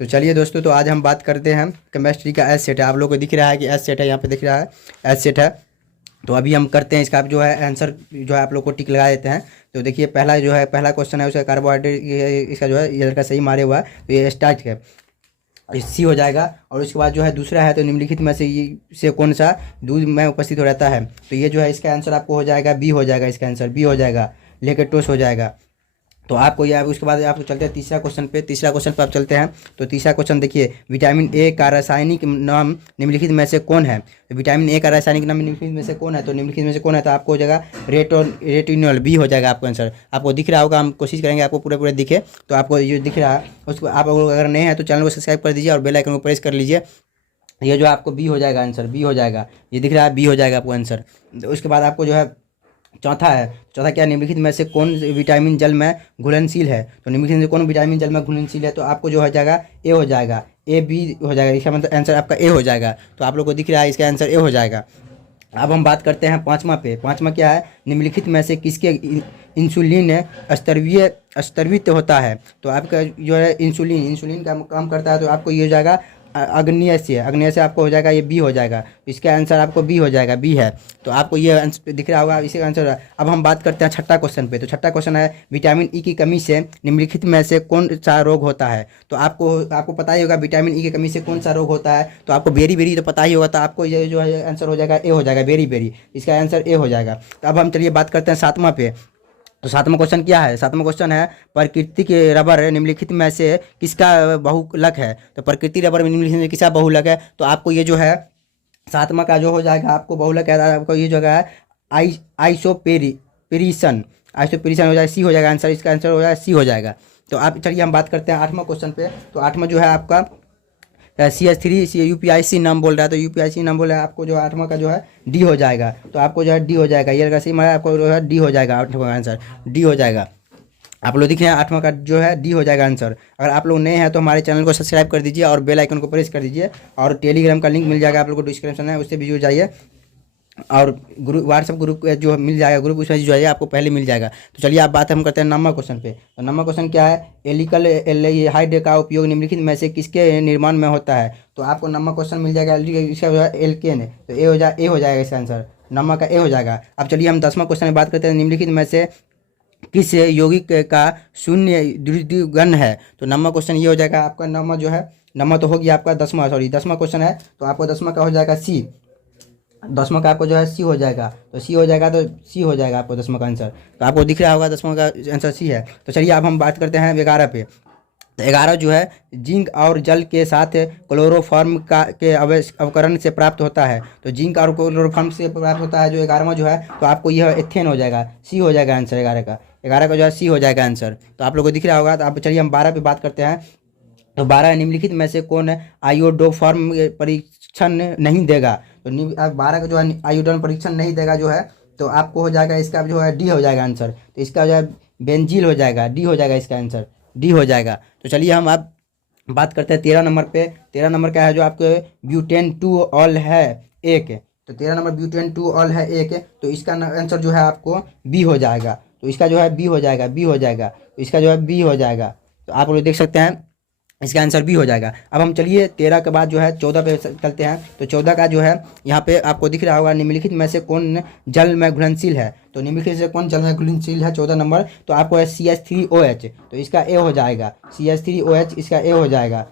तो चलिए दोस्तों, तो आज हम बात करते हैं केमिस्ट्री का एस सेट है। आप लोगों को दिख रहा है कि एस सेट है, यहाँ पे दिख रहा है एस सेट है। तो अभी हम करते हैं इसका जो है आंसर जो है आप लोग को टिक लगा देते हैं। तो देखिए पहला जो है पहला क्वेश्चन है उसका कार्बोहाइड्रेट, इसका जो है ये लड़का सही मारे हुआ है, तो ये स्टार्च है, सी हो जाएगा। और उसके बाद जो है दूसरा है, तो निम्नलिखित में से कौन सा दूध में उपस्थित हो रहता है, तो ये जो है इसका आंसर आपको हो जाएगा बी हो जाएगा, इसका आंसर बी हो जाएगा, लेकेटोस हो जाएगा। तो आपको यह उसके बाद आपको चलते हैं तीसरा क्वेश्चन पे। तीसरा क्वेश्चन पे आप चलते हैं। तो तीसरा क्वेश्चन देखिए, विटामिन ए का रासायनिक नाम निम्नलिखित में से कौन है। तो विटामिन ए का रासायनिक नाम निम्नलिखित में से कौन है, तो निम्नलिखित में से कौन है, तो आपको हो जाएगा रेटिनॉल, बी हो जाएगा आपका आंसर। आपको दिख रहा होगा, हम कोशिश करेंगे आपको पूरे पूरे दिखे। तो आपको ये दिख रहा है, उसको आप अगर नए हैं तो चैनल को सब्सक्राइब कर दीजिए और बेल आइकन को प्रेस कर लीजिए। ये जो आपको बी हो जाएगा आंसर, बी हो जाएगा, ये दिख रहा है बी हो जाएगा आपको आंसर। तो उसके बाद आपको जो है चौथा है, चौथा क्या, निम्नलिखित में से कौन विटामिन जल में घुलनशील है। तो निम्नलिखित में से कौन विटामिन जल में घुलनशील है, तो आपको जो हो जाएगा ए हो जाएगा, ए बी हो जाएगा, इसका मतलब आंसर आपका ए हो जाएगा। तो आप लोग को दिख रहा है इसका आंसर ए हो जाएगा। अब हम बात करते हैं पाँचवा पे। पाँचवा क्या है, निम्नलिखित में से किसके इंसुलिन स्तरवित होता है। तो आपका जो है इंसुलिन का काम करता है, तो आपको ये हो जाएगा अग्न्यय से आपको हो जाएगा ये बी हो जाएगा। इसका आंसर आपको बी हो जाएगा, बी है। तो आपको ये आंसर दिख रहा होगा, इसी का आंसर। अब हम बात करते हैं छठा क्वेश्चन पे। तो छठा क्वेश्चन है, विटामिन ई की कमी से निम्नलिखित में से कौन सा रोग होता है। तो आपको पता ही होगा विटामिन ई की कमी से कौन सा रोग होता है। तो आपको बेरी बेरी तो पता ही होगा, तो आपको ये जो है आंसर हो जाएगा ए हो जाएगा, बेरी बेरी, इसका आंसर ए हो जाएगा। तो अब हम चलिए बात करते हैं सातवां पे। तो सातवां क्वेश्चन क्या है, सातवां क्वेश्चन है, प्रकृति के रबर निम्नलिखित में से किसका बहुलक है। तो प्रकृति रबर में निम्नलिखित में किसका बहुलक है, तो आपको ये जो है सातवां का जो हो जाएगा आपको बहुलक है, आपको ये जो है आइसोपेरिसन आइसोपेरिसन हो जाएगा, सी हो जाएगा आंसर, इसका आंसर हो जाएगा सी हो जाएगा। तो आप चलिए हम बात करते हैं आठवां क्वेश्चन पे। तो आठवां जो है आपका CS3 UPIC नाम बोल रहा है, तो UPIC नाम बोल रहा है, आपको जो आठवां का जो है डी हो जाएगा। तो आपको जो है डी हो जाएगा, ये अगर सही मारा आपको जो है डी हो जाएगा, आठवां का आंसर डी हो जाएगा। आप लोग दिख रहे हैं आठवां का जो है डी हो जाएगा आंसर। अगर आप लोग नए हैं तो हमारे चैनल को सब्सक्राइब कर दीजिए और बेल आइकन को प्रेस कर दीजिए, और टेलीग्राम का लिंक मिल जाएगा आप लोग को डिस्क्रिप्शन में, उससे भी जुड़ जाइए। और ग्रुप व्हाट्सएप ग्रुप जो मिल जाएगा, ग्रुप उसमें जो है आपको पहले मिल जाएगा। तो चलिए आप बात हम करते हैं नंबर क्वेश्चन पे। तो नंबर क्वेश्चन क्या है, एलिकल एल्डिहाइड का उपयोग निम्नलिखित में से किसके निर्माण में होता है। तो आपको नंबर क्वेश्चन मिल जाएगा, इसका जो है एल्केन, तो ए हो जाएगा इसका आंसर, नंबर का ए हो जाएगा। अब चलिए हम 10वां क्वेश्चन में बात करते हैं, निम्नलिखित में से किस यौगिक का शून्य द्वितीयगण है। तो नंबर क्वेश्चन ये हो जाएगा आपका, नंबर जो है नंबर तो हो गया आपका 10वां क्वेश्चन है, तो आपको 10वां का हो जाएगा सी, 10वां का आपको जो है सी हो जाएगा। तो सी हो जाएगा, तो सी हो जाएगा आपको 10वां का आंसर। तो आपको दिख रहा होगा 10वां का आंसर सी है। तो चलिए अब हम बात करते हैं 11 पे। तो 11 जो है, जिंक और जल के साथ क्लोरोफॉर्म का के अवकरण से प्राप्त होता है। तो जिंक और क्लोरोफॉर्म से प्राप्त होता है जो 11वां जो है, तो आपको यह एथेन हो जाएगा, सी हो जाएगा आंसर 11 का जो है सी हो जाएगा आंसर। तो आप लोग को दिख रहा होगा। तो आप चलिए हम 12 पे बात करते हैं। तो 12 निम्नलिखित में से कौन आयोडोफॉर्म परीक्षण नहीं देगा। तो 12 का जो है आयोडोन परीक्षण नहीं देगा जो है, तो आपको हो जाएगा इसका जो है डी हो जाएगा आंसर। तो इसका जो है बेंजील हो जाएगा, डी हो जाएगा इसका आंसर, डी हो जाएगा। तो चलिए हम अब बात करते हैं 13 नंबर पे। 13 नंबर का है जो आपके ब्यूटेन टू ऑल है एक। तो 13 नंबर ब्यूटेन टू ऑल है एक, तो इसका आंसर जो है आपको बी हो जाएगा। तो इसका जो है बी हो जाएगा, बी हो जाएगा, तो इसका जो है बी हो जाएगा। तो आप लोग देख सकते हैं इसका आंसर भी हो जाएगा। अब हम चलिए 13 के बाद जो है 14 पे चलते हैं। तो 14 का जो है यहाँ पे आपको दिख रहा होगा, निम्नलिखित में से कौन जल में घुलनशील है। तो निम्नलिखित से कौन जल में घुलनशील है 14 नंबर, तो आपको है CH3OH, तो इसका ए हो जाएगा, CH3OH इसका ए हो जाएगा।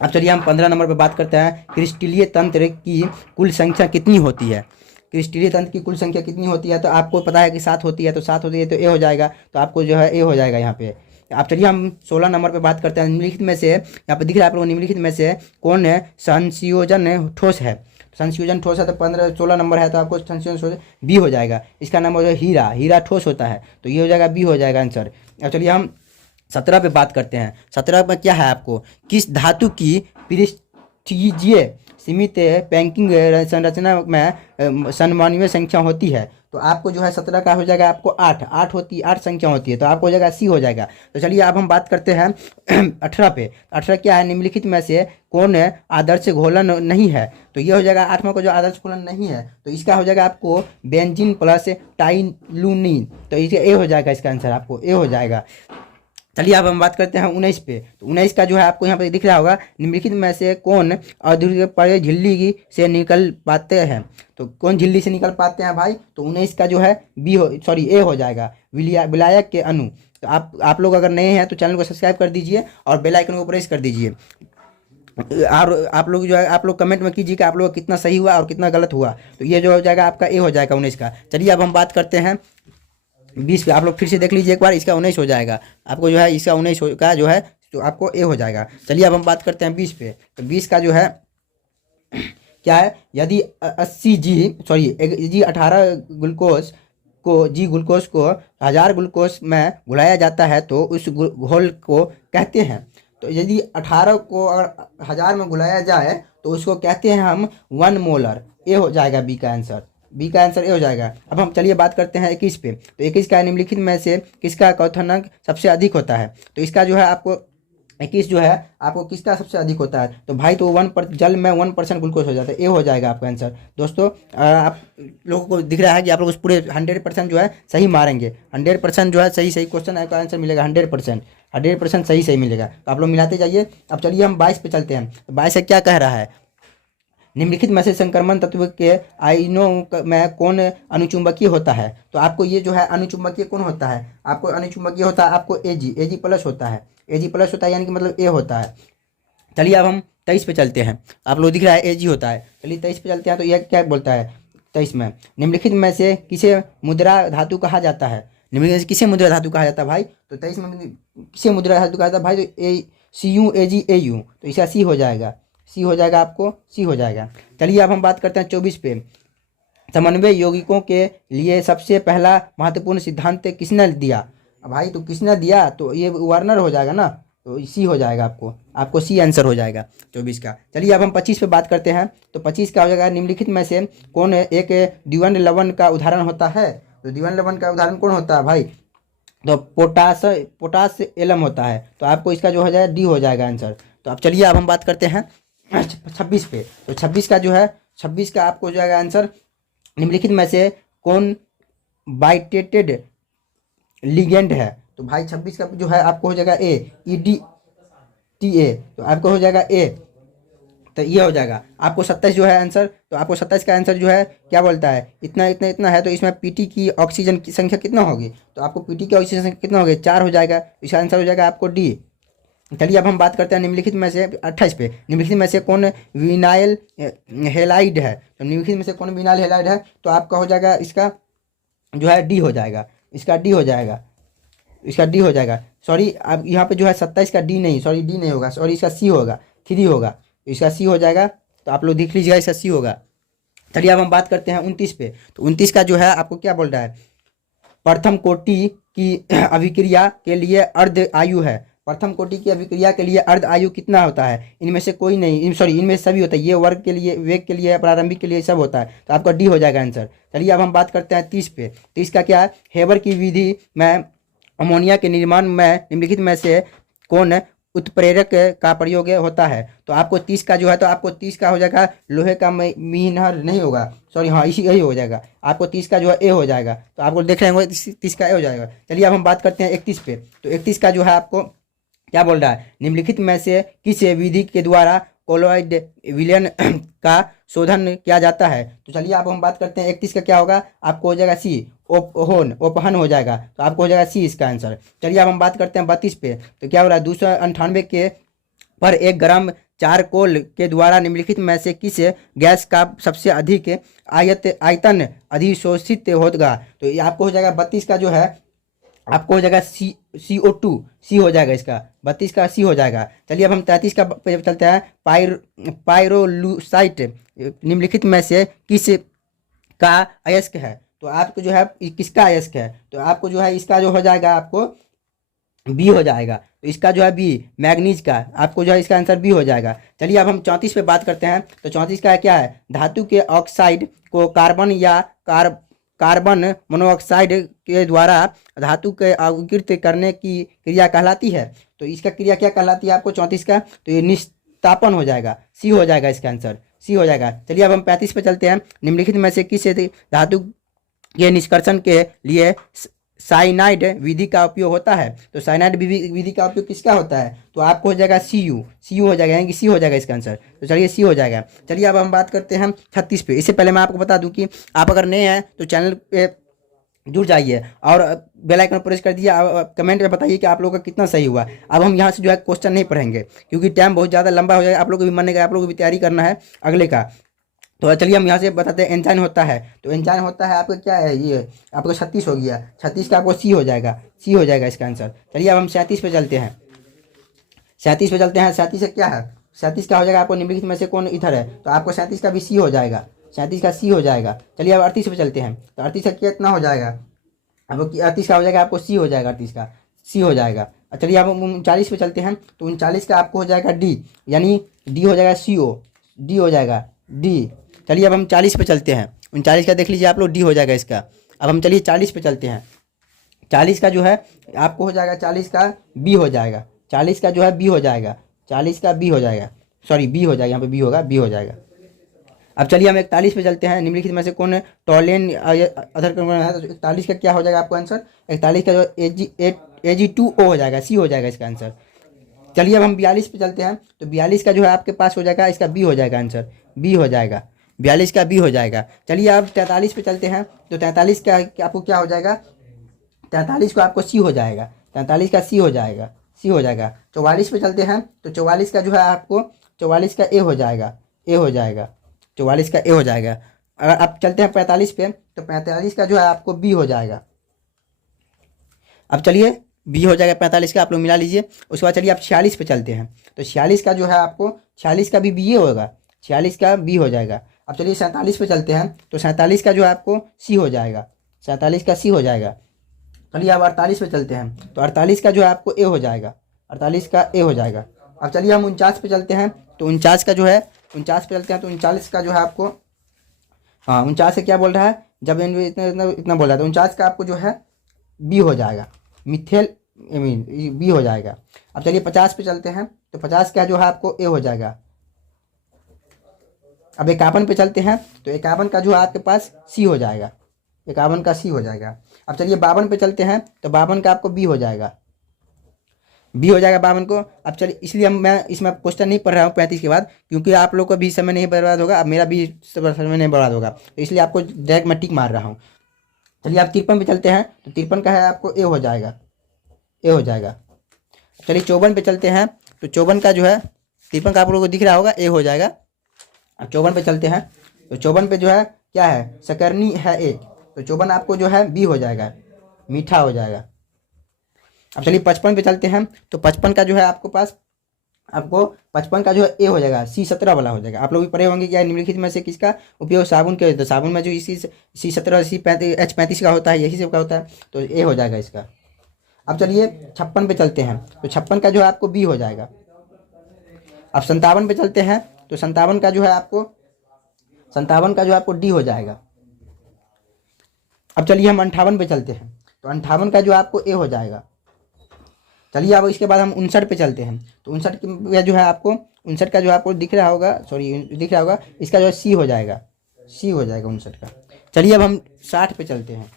अब चलिए हम 15 नंबर पर बात करते हैं, क्रिस्टलीय तंत्र की कुल संख्या कितनी होती है। क्रिस्टलीय तंत्र की कुल संख्या कितनी होती है, तो आपको पता है कि 7 होती है, तो 7 होती है, तो ए हो जाएगा। तो आपको जो है ए हो जाएगा यहाँ पे। अब चलिए हम 16 नंबर पे बात करते हैं, निम्नलिखित में से यहाँ पे दिख रहा है आप लोगों को, निम्नलिखित में से कौन है संयोजन ठोस है। संयोजन ठोस है, तो 16 नंबर है, तो आपको संयोजन ठोस बी हो जाएगा। इसका नाम हो जाएगा हीरा ठोस होता है, तो ये हो जाएगा बी हो जाएगा आंसर। अब चलिए हम 17 पे बात करते हैं। 17 में क्या है, आपको किस धातु की पृष्ठीय सीमित पैकिंग संरचना में समन्वय संख्या होती है। तो आपको जो है 17 का हो जाएगा आपको 8 संख्या होती है, तो आपको हो जाएगा सी हो जाएगा। तो चलिए अब हम बात करते हैं 18 पे। 18 क्या है, निम्नलिखित में से कौन है आदर्श घोलन नहीं है। तो ये हो जाएगा 8वां को जो आदर्श घोलन नहीं है, तो इसका हो जाएगा आपको बेंजीन प्लस टाइलुनीन, तो इसे ए हो जाएगा, इसका आंसर आपको ए हो जाएगा। चलिए अब हम बात करते हैं 19 पे। तो 19 का जो है आपको यहाँ पे दिख रहा होगा, निम्नलिखित में से कौन औद्योगिक पर्याय झिल्ली से निकल पाते हैं। तो कौन झिल्ली से निकल पाते हैं भाई, तो 19 का जो है ए हो जाएगा, विलायक के अणु। तो आप लोग अगर नए हैं तो चैनल को सब्सक्राइब कर दीजिए और बेल आइकन को प्रेस कर दीजिए। और आप लोग जो है आप लोग कमेंट में कीजिए कि आप लोग कितना सही हुआ और कितना गलत हुआ। तो ये जो हो जाएगा आपका ए हो जाएगा 19 का। चलिए अब हम बात करते हैं 20 पे। आप लोग फिर से देख लीजिए एक बार, इसका 19 हो जाएगा आपको जो है, इसका 19 का जो है तो आपको ए हो जाएगा। चलिए अब हम बात करते हैं 20 पे। तो 20 का जो है क्या है, यदि 18 ग्लूकोज को 1000 ग्लूकोज में घुलाया जाता है तो उस घोल को कहते हैं। तो यदि 18 को अगर 1000 में घुलाया जाए तो उसको कहते हैं हम 1 मोलर। ए हो जाएगा बी का आंसर, बी का आंसर ए हो जाएगा। अब हम चलिए बात करते हैं 21 पे। तो 21 का निम्नलिखित में से किसका क्वथनांक सबसे अधिक होता है। तो इसका जो है आपको 21 जो है आपको किसका सबसे अधिक होता है, तो भाई तो जल में 1% ग्लूकोज हो जाता है। ए हो जाएगा आपका आंसर। दोस्तों आप लोगों को दिख रहा है कि आप लोग उस पूरे 100% जो है सही मारेंगे, 100% जो है सही क्वेश्चन आपका आंसर मिलेगा, 100% सही मिलेगा। तो आप लोग मिलाते जाइए। अब चलिए हम 22 पे चलते हैं। तो 22 से क्या कह रहा है, निम्नलिखित में से संक्रमण तत्व के आयनों में कौन अनुचुंबकीय होता है। तो आपको ये जो है अनुचुंबकीय कौन होता है, आपको अनुचुंबकीय होता है आपको एजी प्लस होता है, एजी प्लस होता है यानी कि मतलब ए होता है। चलिए अब हम 23 पे चलते हैं। आप लोग दिख रहा है एजी होता है। चलिए 23 पे चलते हैं। तो यह क्या बोलता है 23 में, निम्नलिखित में से किसे मुद्रा धातु कहा जाता है। निम्नलिखित में से किसे मुद्रा धातु कहा जाता है भाई, तो 23 में किसे मुद्रा धातु कहा जाता है भाई, तो CU AG AU। तो इसका सी हो जाएगा, सी हो जाएगा, आपको सी हो जाएगा। चलिए अब हम बात करते हैं 24 पे। समन्वय यौगिकों के लिए सबसे पहला महत्वपूर्ण सिद्धांत किसने दिया। भाई तो किसने दिया, तो ये वार्नर हो जाएगा ना, तो सी हो जाएगा, आपको सी आंसर हो जाएगा 24 का। चलिए अब हम 25 पे बात करते हैं। तो 25 का हो जाएगा, निम्नलिखित में से कौन एक द्विवंद लवण का उदाहरण होता है। तो द्विवंद लवण का उदाहरण कौन होता है भाई, तो पोटास एलम होता है। तो आपको इसका जो हो जाएगा डी हो जाएगा आंसर। तो अब चलिए अब हम बात करते हैं 26 पे। तो 26 का जो है 26 का आपको हो जाएगा आंसर, निम्नलिखित में से कौन बाइटेटेड लिगेंड है। तो भाई 26 का जो है आपको हो जाएगा EDTA। तो आपको हो जाएगा ए, तो ये हो जाएगा। आपको 27 जो है आंसर, तो आपको 27 का आंसर जो है क्या बोलता है, इतना है। तो इसमें पीटी की ऑक्सीजन की संख्या कितना होगी, तो आपको पीटी की ऑक्सीजन संख्या कितना होगी, 4 हो जाएगा। इसका आंसर हो जाएगा आपको डी। चलिए अब हम बात करते हैं निम्नलिखित में से 28 पे। निम्नलिखित में से कौन विनाइल हेलाइड है। तो निम्नलिखित में से कौन विनाइल हेलाइड है, तो आपका हो जाएगा इसका जो है डी हो जाएगा, इसका डी हो जाएगा, इसका डी हो जाएगा। सॉरी अब यहाँ पे जो है 27 का डी नहीं, सॉरी डी नहीं होगा, सॉरी इसका सी होगा, 3 होगा, इसका सी हो जाएगा। तो आप लोग देख लीजिएगा, इसका सी होगा। चलिए अब हम बात करते हैं 29 पे। तो 29 का जो है आपको क्या बोल रहा है, प्रथम कोटि की अभिक्रिया के लिए अर्ध आयु है। प्रथम कोटि की अभिक्रिया के लिए अर्ध आयु कितना होता है, इनमें से कोई नहीं, सॉरी इनमें से सभी होता है, ये वर्ग के लिए, वेग के लिए, प्रारंभिक के लिए सब होता है। तो आपका डी हो जाएगा आंसर। चलिए अब हम बात करते हैं 30 पे। 30 का क्या है, हेबर की विधि में अमोनिया के निर्माण में निम्नलिखित में से कौन उत्प्रेरक का प्रयोग होता है। तो आपको 30 का जो है, तो आपको 30 का हो जाएगा लोहे का मीनर नहीं होगा, सॉरी हाँ इसी यही हो जाएगा। आपको 30 का जो है ए हो जाएगा। तो आपको देख रहे होंगे 30 का ए हो जाएगा। चलिए अब हम बात करते हैं 31 पे। तो 31 का जो है आपको क्या बोल रहा है, निम्नलिखित में से किस विधि के द्वारा कोलोइड विलयन का शोधन किया जाता है। तो चलिए अब हम बात करते हैं 31 का क्या होगा, आपको हो जाएगा सी ओपहन हो जाएगा। तो आपको हो जाएगा सी इसका आंसर। चलिए अब हम बात करते हैं 32 पे। तो क्या हो रहा है, 298 के पर 1 ग्राम चारकोल के द्वारा निम्नलिखित में से किस गैस का सबसे अधिक आयतन अधिशोषित होगा। तो ये आपको हो जाएगा 32 का जो है आपको हो जाएगा CO2, सी हो जाएगा इसका, 32 का सी हो जाएगा। चलिए अब हम 33 का पे चलते हैं। पायरोलूसाइट निम्नलिखित में से किस का अयस्क है। तो आपको जो है किसका अयस्क है, तो आपको जो है इसका जो हो जाएगा आपको बी हो जाएगा। तो इसका जो है बी मैग्नीज का, आपको जो है इसका आंसर बी हो जाएगा। चलिए अब हम 34 पे बात करते हैं। तो 34 का क्या है, धातु के ऑक्साइड को कार्बन या कार्बन मोनोऑक्साइड के द्वारा धातु के अवकृत करने की क्रिया कहलाती है। तो इसका क्रिया क्या कहलाती है आपको 34 का, तो ये निस्तापन हो जाएगा, सी हो जाएगा इसका आंसर, सी हो जाएगा। चलिए अब हम 35 पे चलते हैं। निम्नलिखित में से किस धातु के निष्कर्षण के लिए साइनाइड विधि का उपयोग होता है। तो साइनाइड विधि का उपयोग किसका होता है? तो आपको हो जाएगा सी यू हो जाएगा, यानी कि सी हो जाएगा इसका आंसर। तो चलिए सी हो जाएगा। चलिए अब हम बात करते हैं 36 पे। इससे पहले मैं आपको बता दूं कि आप अगर नए हैं तो चैनल पे जुड़ जाइए और बेल आइकन प्रेस कर दिए। कमेंट में बताइए कि आप लोगों का कितना सही हुआ। अब हम यहाँ से जो है क्वेश्चन नहीं पढ़ेंगे क्योंकि टाइम बहुत ज़्यादा लंबा हो जाएगा, आप लोगों को भी मन का, आप लोगों को भी तैयारी करना है अगले का। तो चलिए हम यहाँ से बताते हैं एंजाइन होता है। तो एंजाइन होता है आपका क्या है, ये आपका 36 हो गया, 36 का आपको सी हो जाएगा, सी हो जाएगा इसका आंसर। चलिए अब हम 37 पे चलते हैं, 37 पे चलते हैं। 37 से क्या है, 37 का हो जाएगा आपको निम्नलिखित में से कौन इधर है, तो आपको 37 का भी सी हो जाएगा, 37 का सी हो जाएगा। चलिए अब 38 पे चलते हैं। तो 38 का कितना हो जाएगा, अब 38 का हो जाएगा आपको सी हो जाएगा, 38 का सी हो जाएगा। चलिए अब 39 पे चलते हैं। तो 39 का आपको हो जाएगा डी, यानी डी हो जाएगा सी ओ, डी हो जाएगा डी। चलिए अब हम 40 पे चलते हैं। 39 का देख लीजिए आप लोग, डी हो जाएगा इसका। अब हम चलिए 40 पे चलते हैं। 40 का जो है आपको हो जाएगा, 40 का बी हो जाएगा, 40 का जो है बी हो जाएगा, 40 का बी हो जाएगा, सॉरी बी हो जाएगा, यहाँ पे बी होगा, बी हो जाएगा। अब चलिए हम 41 पे चलते हैं। निम्नलिखित में से कौन है टॉलेन अदर कौन है, तो 41 का क्या हो जाएगा आपको आंसर, 41 का जो Ag2O हो जाएगा, सी हो जाएगा इसका आंसर। चलिए अब हम 42 पे चलते हैं। तो 42 का जो है आपके पास हो जाएगा, इसका बी हो जाएगा आंसर, बी हो जाएगा, 42 का बी हो जाएगा। चलिए अब 43 पे चलते हैं। तो 43 का आपको क्या हो जाएगा, 43 को आपको सी हो जाएगा, 43 का सी हो जाएगा, सी हो जाएगा। 44 पे चलते हैं। तो 44 का जो है आपको 44 का ए हो जाएगा, ए हो जाएगा, 44 का ए हो जाएगा। अगर आप चलते हैं 45 पे, तो 45 का जो है आपको बी हो जाएगा। अब चलिए बी हो जाएगा 45 का, आप लोग मिला लीजिए। उसके बाद चलिए आप 46 पे चलते हैं। तो 46 का जो है आपको 46 का भी बी होगा, 46 का बी हो जाएगा। अब चलिए 47 पे चलते हैं। तो 47 का जो है आपको सी हो जाएगा, 47 का सी हो जाएगा। चलिए अब 48 पे चलते हैं। तो 48 का जो है आपको ए हो जाएगा, 48 का ए हो जाएगा। अब चलिए हम 49 पे चलते हैं। तो 49 का जो है 49 पे चलते हैं। तो 39 का जो है आपको, हाँ 49 से क्या बोल रहा है, जब इतना इतना इतना बोल रहा है, तो 49 का आपको जो है बी हो जाएगा, मिथेल मीन बी हो जाएगा। अब चलिए 50 पे चलते हैं। तो 50 का जो है आपको ए हो जाएगा। अब 51 पे चलते हैं। तो 51 का जो है आपके पास सी हो जाएगा, 51 का सी हो जाएगा। अब चलिए 52 पे चलते हैं। तो 52 का आपको बी हो जाएगा, बी हो जाएगा 52 को। अब चलिए इसलिए मैं इसमें क्वेश्चन नहीं पढ़ रहा हूँ 35 के बाद, क्योंकि आप लोग को भी समय नहीं बर्बाद होगा, अब मेरा भी समय नहीं बर्बाद होगा, तो इसलिए आपको डायरेक्ट मैं टिक मार रहा हूँ। चलिए आप 53 पे चलते हैं। तो 53 का है आपको ए हो जाएगा, ए हो जाएगा। चलिए 54 पे चलते हैं। तो 54 का जो है 53 का आप लोगों को दिख रहा होगा, ए हो जाएगा। अब 54 पे चलते हैं। तो 54 पे जो है क्या है, सकरनी है एक, तो 54 आपको जो है बी हो जाएगा, मीठा हो जाएगा। अब चलिए 55 पे चलते हैं। तो 55 का जो है आपको पास, आपको 55 का जो है ए हो जाएगा, C17 वाला हो जाएगा। आप लोग भी पढ़े होंगे क्या निम्नलिखित में से किसका उपयोग साबुन के, तो साबुन में जो इसी C17 H35 का होता है, यही सब का होता है, तो ए हो जाएगा इसका। अब चलिए 56 पे चलते हैं। तो 56 का जो है आपको बी हो जाएगा। अब 57 पे चलते हैं। तो 57 का जो है आपको, 57 का जो है आपको डी हो जाएगा। अब चलिए हम 58 पे चलते हैं। तो 58 का जो आपको ए हो जाएगा। चलिए अब इसके बाद हम 59 पे चलते हैं। तो 59 का जो है आपको, 59 का जो आपको दिख रहा होगा, सॉरी दिख रहा होगा, इसका जो है सी हो जाएगा, सी हो जाएगा 59 का। चलिए अब हम 60 पे चलते हैं।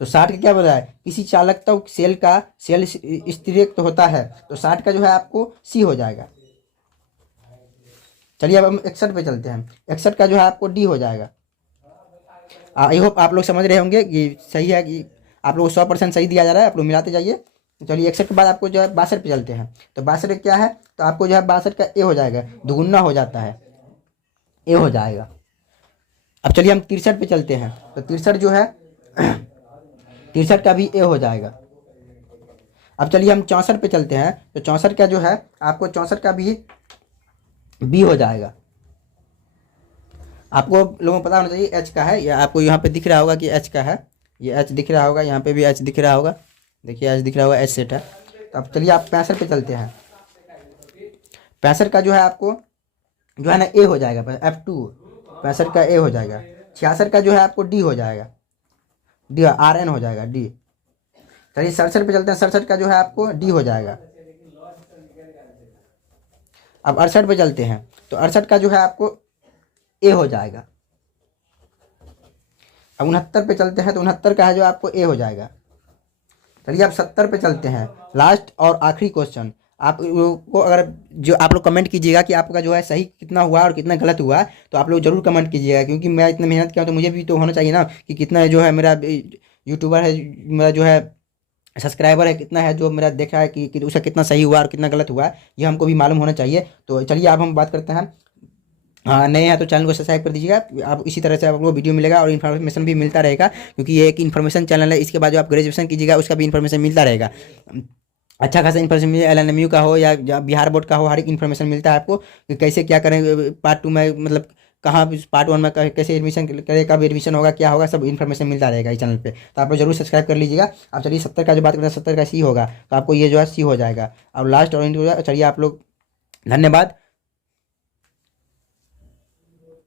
तो 60 का क्या बोला है, किसी चालकता सेल का सेल स्थिरिक्त होता है, तो 60 का जो है आपको सी हो जाएगा। चलिए अब हम 61 पे चलते हैं। 61 का जो है आपको डी हो जाएगा। आई होप आप लोग समझ रहे होंगे कि सही है, कि आप लोग 100% सही दिया जा रहा है, आप लोग मिलाते जाइए। चलिए 61 के बाद आपको जो है 62 पे चलते हैं। तो 62 क्या है, तो आपको जो है 62 का ए हो जाएगा, दुगुना हो जाता है, ए हो जाएगा। अब चलिए हम 63 पे चलते हैं। तो 63 जो है 63 का भी ए हो जाएगा। अब चलिए हम 64 पे चलते हैं। तो 64 का जो है आपको 64 का भी बी हो जाएगा। आपको लोगों को पता होना चाहिए एच का है, या आपको यहाँ पे दिख रहा होगा कि एच का है, ये एच दिख रहा होगा, यहाँ पे भी एच दिख रहा होगा, देखिए एच दिख रहा होगा, एच सेट है। तो अब चलिए आप 65 पे चलते हैं। 65 का जो है आपको जो है ना ए हो जाएगा, F2, 65 का ए हो जाएगा। 66 का जो है आपको डी हो जाएगा, डी RN हो जाएगा, डी। चलिए 67 पे चलते हैं। 67 का जो है आपको डी हो जाएगा। अब 68 पे चलते हैं। तो 68 का जो है आपको ए हो जाएगा। अब 69 पे चलते हैं, तो 69 का है जो आपको ए हो जाएगा। चलिए आप 70 पे चलते हैं, लास्ट और आखिरी क्वेश्चन। आप लोग को अगर जो आप लोग कमेंट कीजिएगा कि आपका जो है सही कितना हुआ और कितना गलत हुआ, तो आप लोग जरूर कमेंट कीजिएगा, क्योंकि मैं इतना मेहनत किया हूं तो मुझे भी तो होना चाहिए ना कि कितना जो है मेरा यूट्यूबर है, मेरा जो है सब्सक्राइबर है कितना है, जो मेरा देखा है कि उसका कितना सही हुआ और कितना गलत हुआ है, ये हमको भी मालूम होना चाहिए। तो चलिए अब हम बात करते हैं। हाँ, नए हैं तो चैनल को सब्सक्राइब कर दीजिएगा। आप इसी तरह से आपको वीडियो मिलेगा और इन्फॉर्मेशन भी मिलता रहेगा, क्योंकि ये एक इन्फॉर्मेशन चैनल है। इसके बाद जो आप ग्रेजुएशन कीजिएगा उसका भी इन्फॉर्मेशन मिलता रहेगा। अच्छा खासा इन्फॉर्मेशन मिले, LNMU का हो या बिहार बोर्ड का हो, हर एक इन्फॉर्मेशन मिलता है आपको कि कैसे क्या करें पार्ट 2 में, मतलब कहाँ पार्ट 1 में कैसे एडमिशन करें, कब एडमिशन होगा, क्या होगा, सब इन्फॉर्मेशन मिलता रहेगा इस चैनल पे। तो आप लोग जरूर सब्सक्राइब कर लीजिएगा। अब चलिए 70 का जो बात करते हैं, 70 का सी होगा, तो आपको ये जो है सी हो जाएगा। अब लास्ट और चलिए आप लोग, धन्यवाद।